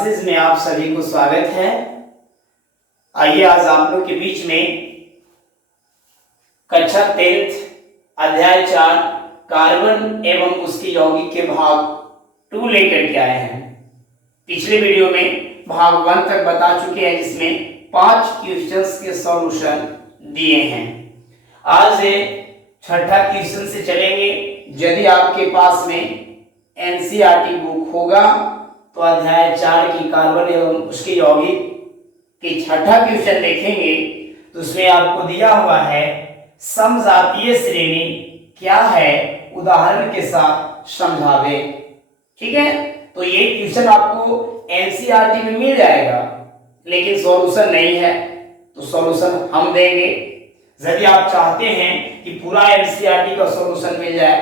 Classes में आप सभी को स्वागत है। आइए आज आप लोग के बीच में कक्षा 10 अध्याय 4 कार्बन एवं उसके यौगिक के भाग 2 लेकर के आए हैं। पिछले वीडियो में भाग 1 तक बता चुके हैं, जिसमें 5 क्वेश्चंस के सॉल्यूशन दिए हैं। आज छठा क्वेश्चन से चलेंगे। यदि आपके पास में एनसीईआरटी बुक होगा तो अध्याय 4 की कार्बन एवं उसके यौगिक के छठा क्वेश्चन देखेंगे तो उसमें आपको दिया हुआ है समजातीय श्रेणी क्या है, उदाहरण के साथ समझावे। ठीक है, तो ये क्वेश्चन आपको एनसीईआरटी में मिल जाएगा, लेकिन सॉल्यूशन नहीं है, तो सॉल्यूशन हम देंगे। यदि आप चाहते हैं कि पूरा एनसीईआरटी का सॉल्यूशन मिल जाए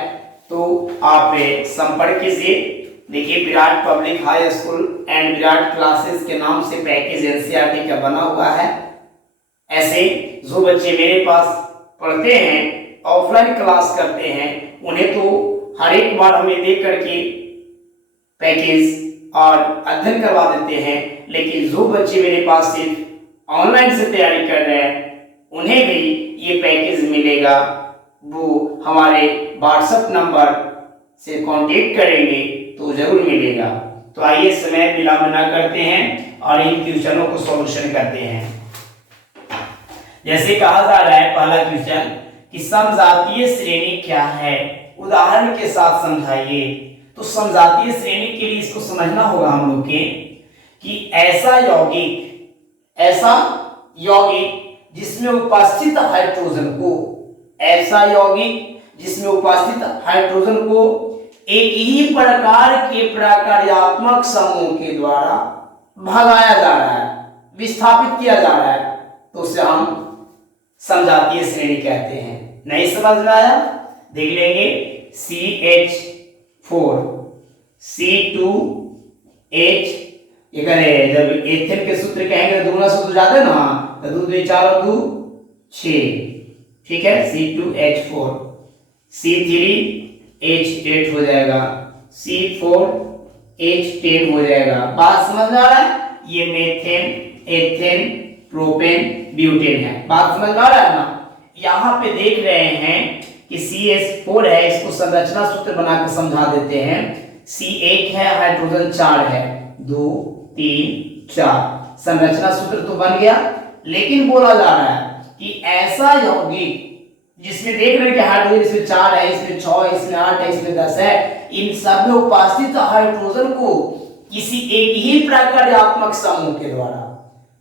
तो आप संपर्क कीजिए। देखिए, Virat public high school and Virat classes के नाम से पैकेज एनसीईआरटी का बना हुआ है। ऐसे जो बच्चे मेरे पास पढ़ते हैं, ऑफलाइन क्लास करते हैं, उन्हें तो हर एक बार हमें देख करके पैकेज और अध्ययन करवा देते हैं, लेकिन जो बच्चे मेरे पास सिर्फ ऑनलाइन से तैयारी कर रहे हैं उन्हें भी ये पैकेज मिलेगा। वो हमारे व्हाट्सएप नंबर से कांटेक्ट करेंगे तो जरूर मिलेगा। तो आइए समय विलंब न करते हैं और इन क्वेश्चनों को सॉल्यूशन करते हैं। जैसे कहा जा रहा है पहला क्वेश्चन कि समजातीय श्रेणी क्या है, उदाहरण के साथ समझाइए। तो समजातीय श्रेणी के लिए इसको समझना होगा हम लोग के कि ऐसा यौगिक जिसमें उपस्थित हाइड्रोजन को एक ही प्रकार के प्रकार्यात्मक समूह के द्वारा भगाया जा रहा है, विस्थापित किया जा रहा है, तो उसे हम समजातीय श्रेणी कहते हैं। नहीं समझ में आया? देख लेंगे। CH4 C2H, जब एथेन के सूत्र कहेंगे तो दूना सूत्र जाते ना, तो 2 2 4 और 2 6। ठीक है, C2H4 C3H8 हो जाएगा, C4H10 हो जाएगा। बात समझ में आ रहा है? ये मेथेन, एथेन, प्रोपेन, ब्यूटेन है। बात समझ में आ रहा है ना? यहाँ पे देख रहे हैं कि CH4 है, इसको संरचना सूत्र बना के समझा देते हैं। C1 है, हाइड्रोजन 4 है, 2 3 4, संरचना सूत्र तो बन गया। लेकिन बोला जा रहा है कि ऐसा यौगिक जिसमें देख रहे हैं कि हाइड्रोजन इसमें 4 है, इसमें 6 है, इसमें 8 है, इसमें 10 है, इन सब में उपस्थित हाइड्रोजन को किसी एक ही प्रकार्यात्मक समूह के द्वारा,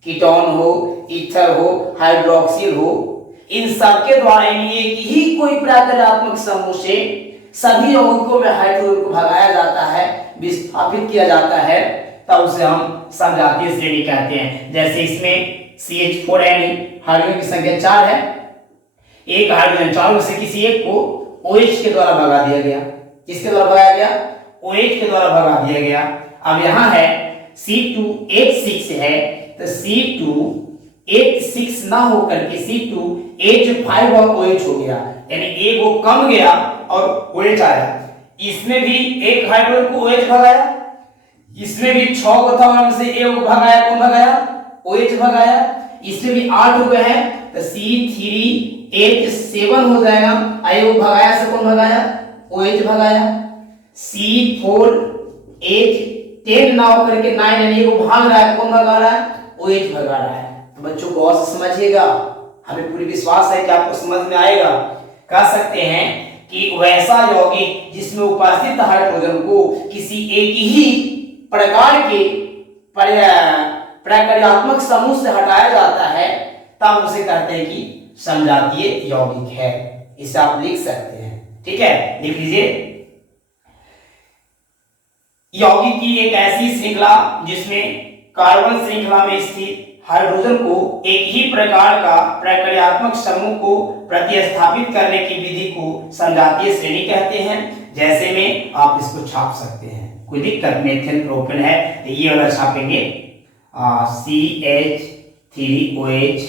कीटोन हो, ईथर हो, हाइड्रोक्सिल हो, इन सब के द्वारा एक ही कोई प्रकार्यात्मक समूह से सभी यौगिकों में हाइड्रोजन को भगाया जाता है, विस्थापित किया जाता है, तब उसे हम समजातीय श्रेणी कहते हैं। जैसे इसमें CH4 है, हाइड्रोजन की संख्या 4 है, एक हाइड्रोजन 4 में से किसी एक को OH के द्वारा भगा दिया गया। किसके द्वारा भगाया गया? OH के द्वारा भगा दिया गया। अब यहाँ है C2H6 है, तो C2H6 ना होकर के C2H5 और OH हो गया, यानी एक वो कम गया और OH आया। इसमें भी एक हाइड्रोजन को OH भगाया, इसमें भी 6 को था, उनमें से एक को भगाया। कौन भगाया? OH भगाया। इसमें भी 8 हो गए हैं, तो C3H7 हो जाएगा। आयो भगाया से कौन भगाया? OH भगाया। C4H10 ना होकर के 9 यानी वो भाग रहा है, कौन भगा रहा है? OH भगा रहा है। तो बच्चों गौर से समझिएगा, हमें पूरी विश्वास है कि आपको समझ में आएगा। कह सकते हैं कि वैसा यौगिक जिसमें उपस्थित हाइड्रोजन को किसी एक ही प्रकार के प्रकार्यात्मक समूह से हटाया जाता है, तब उसे कहते हैं कि समजातीय यौगिक है। इसे आप लिख सकते हैं। ठीक है, लिख लीजिए। यौगिक की एक ऐसी श्रृंखला जिसमें कार्बन श्रृंखला में स्थित हाइड्रोजन को एक ही प्रकार का प्रकार्यात्मक समूह को प्रतिस्थापित करने की विधि को समजातीय श्रेणी कहते हैं। जैसे में आप इसको छाप सकते हैं, कोई दिक्कत? मेथेन, प्रोपेन है तो ये वाला छापेंगे, CH3OH,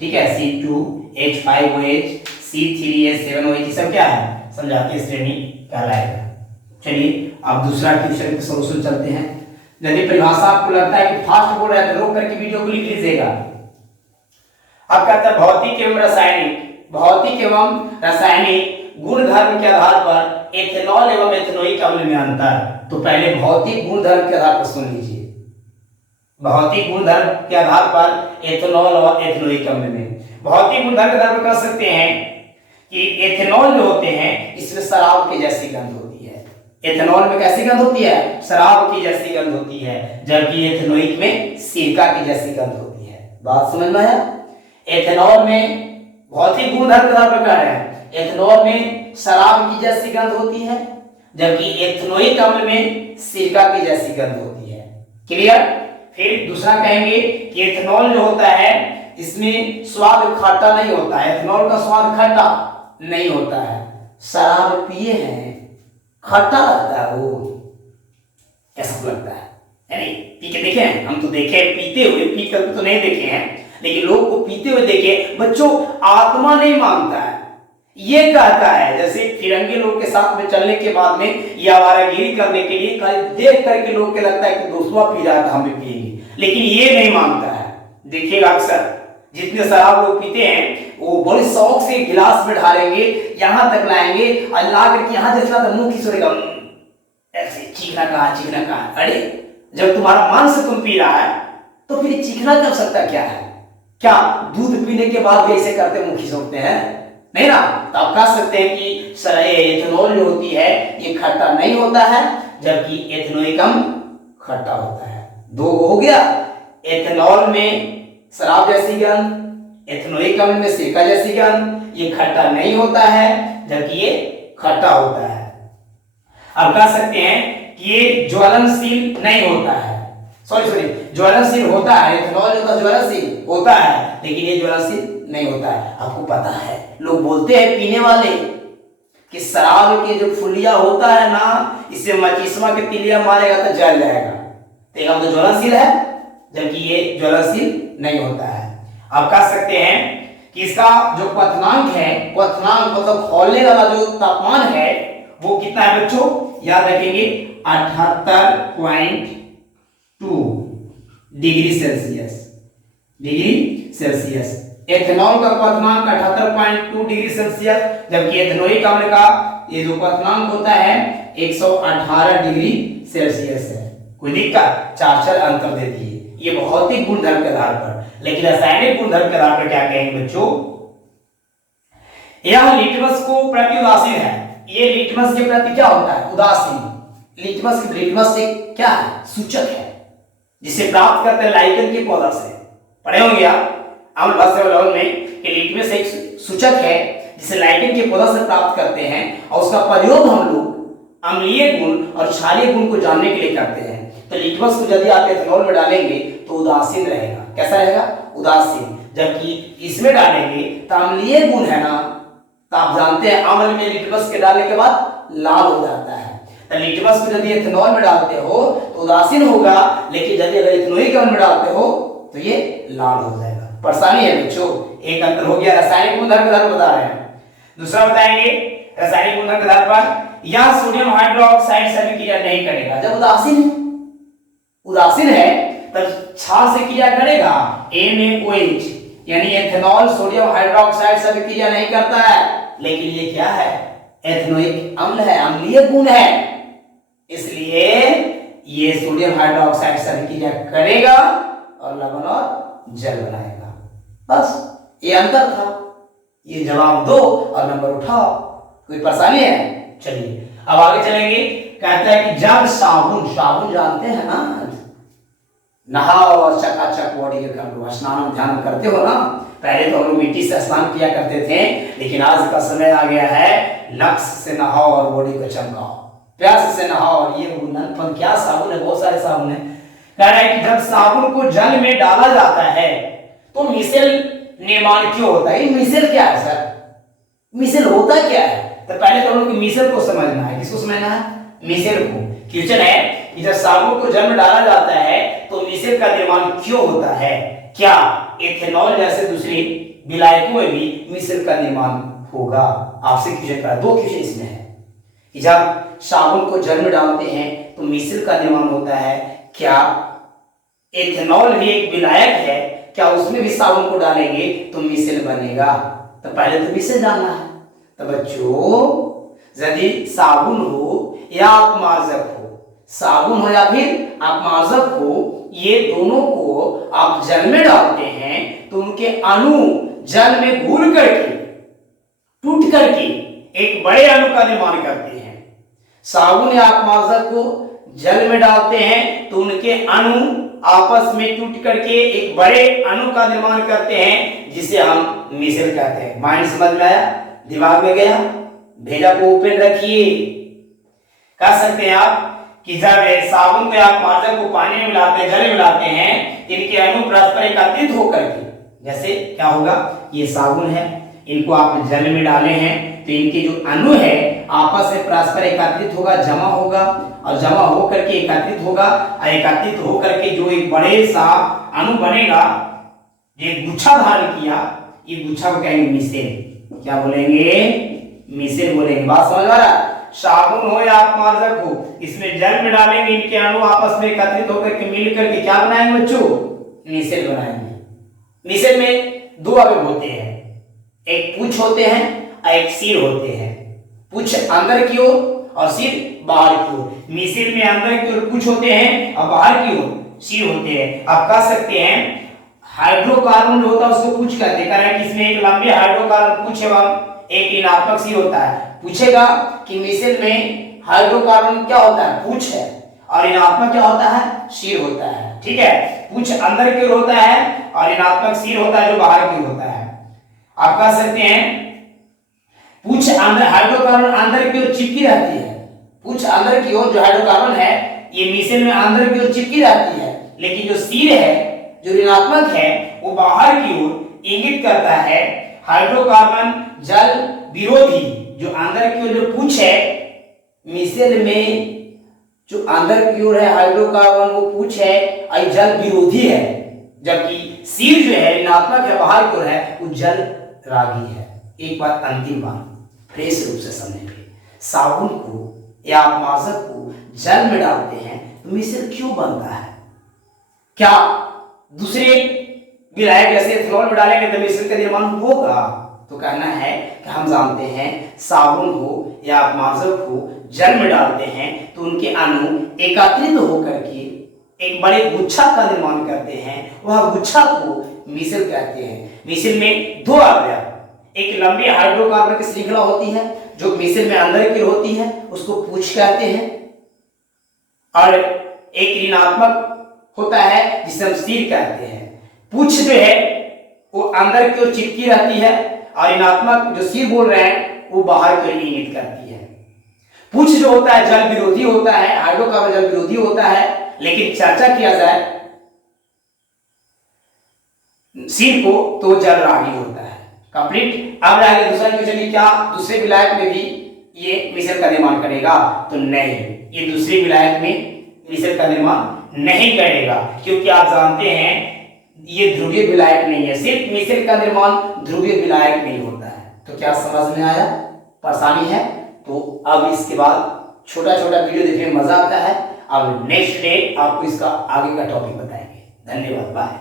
ठीक है, C2H5OH, C3H7OH, सब क्या है? समजातीय श्रेणी कहलाएगा। चलिए अब दूसरा क्वेश्चन के सॉल्यूशन चलते हैं। यदि परिभाषा आपको लगता है कि फास्ट बोल रहा है तो रोक करके वीडियो को लिख लीजिएगा। अब कहता है भौतिक एवं रासायनिक गुण धर्म के आधार पर एथेनॉल एवं एथेनोइक अम्ल में अंतर। तो पहले भौतिक गुण धर्म के आधार पर सुन लीजिए। भौतिक गुण धर्म के आधार पर एथेनॉल और एथेनोइक अम्ल में भौतिक गुण धर्म के आधार पर कह सकते हैं कि एथेनॉल जो होते हैं इसमें शराब की जैसी गंध होती है। एथेनॉल में कैसी गंध होती है? शराब की जैसी गंध होती है, जबकि एथेनोइक में सिरका की जैसी गंध होती है। बात समझ में आया? एथेनॉल में भौतिक गुण धर्म के आधार पर कह रहे हैं एथेनॉल में शराब की जैसी गंध होती है, जबकि एथेनोइक अम्ल में सिरका की जैसी गंध होती है। क्लियर? फिर दूसरा कहेंगे कि एथेनॉल जो होता है इसमें स्वाद खट्टा नहीं होता है। एथेनॉल का स्वाद खट्टा नहीं होता है। शराब पिए हैं, खट्टा लगता है, वो कैसा लगता है? यानी पी के देखे हैं? हम तो देखे पीते हुए, पी कर तो नहीं देखे हैं, लेकिन लोग को पीते हुए देखे। बच्चों, आत्मा नहीं मानता है, ये कहता है जैसे फिरंगी लोग के साथ में चलने के बाद में या आवारागिरी करने के लिए देख करके लोग के लगता है कि दोस्तों पी रहा है तो हम भी पिएंगे, लेकिन ये नहीं मानता है। देखिएगा अक्सर जितने शराब लोग पीते हैं वो बड़े शौक से गिलास में ढालेंगे, यहां तक लाएंगे और ला करके यहां जैसा तो मुंह खिसोड़ेगा, ऐसे चीखना कहा। अरे जब तुम्हारा मन से तुम पी रहा है तो फिर चीखना कर सकता क्या है? क्या दूध पीने के बाद भी ऐसे करते मुंह खिसोड़ते हैं? नहीं ना। तो आप कह सकते हैं कि एथेनॉल जो होती है ये खट्टा नहीं होता है, जबकि एथेनोइक अम्ल खट्टा होता है। दो हो गया। एथेनॉल में शराब जैसी गंध, एथेनोइक अम्ल में सिरका जैसी गंध। ये खट्टा नहीं होता है, जबकि ये खट्टा होता है। अब कह सकते हैं कि ये ज्वलनशील नहीं होता है। सॉरी, ज्वलनशील होता है। एथेनॉल जो ज्वलनशील होता है, लेकिन ये ज्वलनशील नहीं होता है। आपको पता है लोग बोलते हैं पीने वाले कि शराब के जो फुलिया होता है ना, इससे मचिस्मा के तिलिया मारेगा तो जल जाएगा। तो एक तो ज्वलनशील है, जबकि ये ज्वलनशील नहीं होता है। आप कह सकते हैं कि इसका जो क्वथनांक है, क्वथनांक मतलब खौलने वाला जो तापमान है वो कितना है बच्चों? याद रखेंगे 78.2 डिग्री सेल्सियस। एथेनॉल का क्वथनांक 78.2 डिग्री सेल्सियस, जबकि एथेनोइक अम्ल का ये जो क्वथनांक होता है 118 डिग्री सेल्सियस है। कोई दिक्कत? 4 अंतर दे दिए। ये भौतिक गुणधर्म के आधार पर। लेकिन रासायनिक गुणधर्म के आधार पर क्या कहेंगे बच्चों? यह लिटमस को प्रति उदासीन है। ये लिटमस के प्रति क्या होता है? उदासीन। लिटमस एक क्या है? सूचक है, जिसे प्राप्त करते हैं लाइकन के पौधा से। पढ़े होंगे आप अम्ल भाष्य में कि लिटमस एक सूचक है जिसे लाइकन के पौधा से प्राप्त करते हैं, और उसका प्रयोग हम लोग अम्लीय गुण और क्षारीय गुण को जानने के लिए करते हैं। तो लिटमस को यदि आप एथेनॉल में डालेंगे तो उदासीन रहेगा। कैसा रहेगा? उदासीन। जबकि इसमें डालेंगे तो अम्लीय गुण है ना, तो आप जानते हैं अम्ल में लिटमस के डालने के बाद लाल हो जाता है। तो लिटमस को यदि एथेनॉल में डालते हो तो उदासीन होगा, लेकिन यदि अगर एथेनोइक अम्ल में डालते हो तो ये लाल हो जाएगा। परेशानी है बच्चों। एक अंतर हो गया। रासायनिक गुणधर्म के आधार पर बता रहे हैं। दूसरा बताएंगे रासायनिक गुणधर्म के आधार पर यह सोडियम हाइड्रोक्साइड से क्रिया नहीं करेगा। जब उदासीन है तब क्षार से क्रिया करेगा। NaOH यानी एथेनॉल सोडियम हाइड्रोक्साइड से क्रिया नहीं करता है, लेकिन ये क्या है? एथेनोइक अम्ल है, अम्लीय गुण है, इसलिए ये सोडियम हाइड्रोक्साइड से क्रिया करेगा और लवण और जल बनाएगा। बस ये अंतर था। ये जवाब दो और नंबर उठाओ। कोई परेशानी है? चलिए अब आगे चलेंगे। कहता है कि जब साबुन जानते हैं ना, नहाओ और चकाचक बॉडी के कर लो, स्नान ध्यान करते हो ना। पहले तो हम लोग मिट्टी से स्नान किया करते थे, लेकिन आज का समय आ गया है लक्स से नहाओ और बॉडी को चमकाओ, प्यास से नहाओ। और ये ननपन क्या साबुन है, बहुत सारे साबुन है। कह रहा है कि जब साबुन को जल में डाला जाता है तो मिसेल निर्माण क्यों होता है? मिसेल क्या है सर? मिसेल होता क्या है? तो पहले तो हम लोग मिसेल को समझना है। किसको समझना है? मिसेल को। क्वेश्चन है कि जब साबुन को जल में डाला जाता है तो मिसेल का निर्माण क्यों होता है? क्या एथेनॉल जैसे दूसरे विलायकों में भी मिसेल का निर्माण होगा? आपसे क्वेश्चन करा। 2 क्वेश्चन इसमें है कि जब साबुन को जल में डालते हैं तो मिसेल का निर्माण होता है, क्या एथेनॉल भी एक विलायक है, क्या उसमें भी साबुन को डालेंगे तो मिसेल बनेगा? तो पहले तो मिसेल डालना है। तो बच्चों यदि साबुन हो या अपमार्जक हो, साबुन हो या फिर अपमार्जक हो, ये दोनों को आप जल में डालते हैं तो उनके अणु जल में घुल करके टूट करके एक बड़े अणु का निर्माण करते हैं। साबुन या अपमार्जक को जल में डालते हैं तो उनके अणु आपस में टूट करके एक बड़े अणु का निर्माण करते हैं, जिसे हम मिसेल कहते हैं। माइंड समझ में आया? दिमाग में गया? भेजा को ओपन रखिए। कह सकते हैं आप कि जब साबुन या अपमार्जक को पानी में मिलाते हैं, जल में मिलाते हैं, इनके अणु परस्पर एकत्रित होकर के, जैसे क्या होगा, ये साबुन है, इनको आप जल में डाले हैं तो इनके जो अणु है आपस में परस्पर एकत्रित होगा, जमा होगा, और जमा होकर के एकत्रित होगा, और एकत्रित होकर के जो एक बड़े सा अणु बनेगा, ये गुच्छा धारण किया, ये गुच्छा को कहेंगे मिसेल। क्या बोलेंगे? मिसेल बोलेंगे। बात समझ आ रहा है? साबुन हो या अपमार्जक हो, इसमें जल में डालेंगे, इनके अणु आपस में एकत्रित होकर के मिल करके क्या बनाएंगे बच्चों? मिसेल बनाएंगे। मिसेल में दो अवयव होते हैं, एक पूंछ होते हैं और एक सिर होते हैं। पूंछ अंदर की ओर और सिर बाहर की ओर। मिसेल में अंदर की ओर पूंछ होते हैं और बाहर की ओर सिर होते हैं। आप कह सकते हैं हाइड्रोकार्बन जो होता है उसको पूंछ कहते हैं, कारण इसमें एक लंबे हाइड्रोकार्बन पूंछ एवं एक ऋणात्मक सिर होता है। पूछेगा कि मिसेल में हाइड्रोकार्बन क्या होता है? पूंछ है, और ऋणात्मक क्या होता है? सिर होता है। ठीक है, पूंछ अंदर की ओर होता है और ऋणात्मक सिर होता है जो बाहर की ओर होता है। आप कह सकते हैं पूंछ अंदर, हाइड्रोकार्बन अंदर की ओर चिपकी रहती है। पूंछ अंदर की ओर जो हाइड्रोकार्बन है ये मिसेल में अंदर की ओर चिपकी रहती है, लेकिन जो सिर है जो ऋणात्मक है वो बाहर की ओर इंगित करता है। हाइड्रोकार्बन जल विरोधी, जो अंदर की ओर जो पूंछ है मिसेल में जो अंदर की ओर है हाइड्रोकार्बन वो पूंछ है और जल विरोधी है, जबकि सिर जो है ऋणात्मक है, बाहर की ओर है, वो जल रागी है। एक बात अंतिम बात फ्रेश रूप से समझेंगे, साबुन को या अपमार्जक को जल में डालते हैं तो मिसेल क्यों बनता है? क्या दूसरे विलायक जैसे एथेनॉल में डालेंगे तो मिसेल का निर्माण होगा? तो कहना है कि हम जानते हैं साबुन हो या अपमार्जक हो जल में डालते हैं तो उनके अणु एकत्रित होकर के एक बड़े गुच्छा का निर्माण करते हैं, वह गुच्छा को मिसेल कहते हैं। मिसेल में दो अवयव, एक लंबी हाइड्रोकार्बन की श्रृंखला होती है जो मिसेल में अंदर की होती है, उसको पूंछ कहते हैं, और एक ऋणात्मक होता है जिसे हम सिर कहते हैं। पूंछ जो है वो अंदर की ओर चिपकी रहती है और ऋणात्मक जो सिर बोल रहे हैं वो बाहर की ओर इंगित करती है। पूंछ जो होता है जल विरोधी होता है, हाइड्रोकार्बन जल विरोधी होता है, लेकिन चर्चा किया जाए सिर को तो जल रागी होता है। कंप्लीट। अब आगे दूसरा क्वेश्चन कि क्या दूसरे विलायक में भी ये मिसेल का निर्माण करेगा? तो नहीं, ये दूसरे विलायक में मिसेल का निर्माण नहीं करेगा, क्योंकि आप जानते हैं ये ध्रुवीय विलायक नहीं है। सिर्फ मिसेल का निर्माण ध्रुवीय विलायक नहीं होता है। तो क्या समझ में आया? परेशानी है? तो अब इसके बाद छोटा छोटा वीडियो देखने में मजा आता है। अब नेक्स्ट डे आपको इसका आगे का टॉपिक बताएंगे। धन्यवाद, बाय।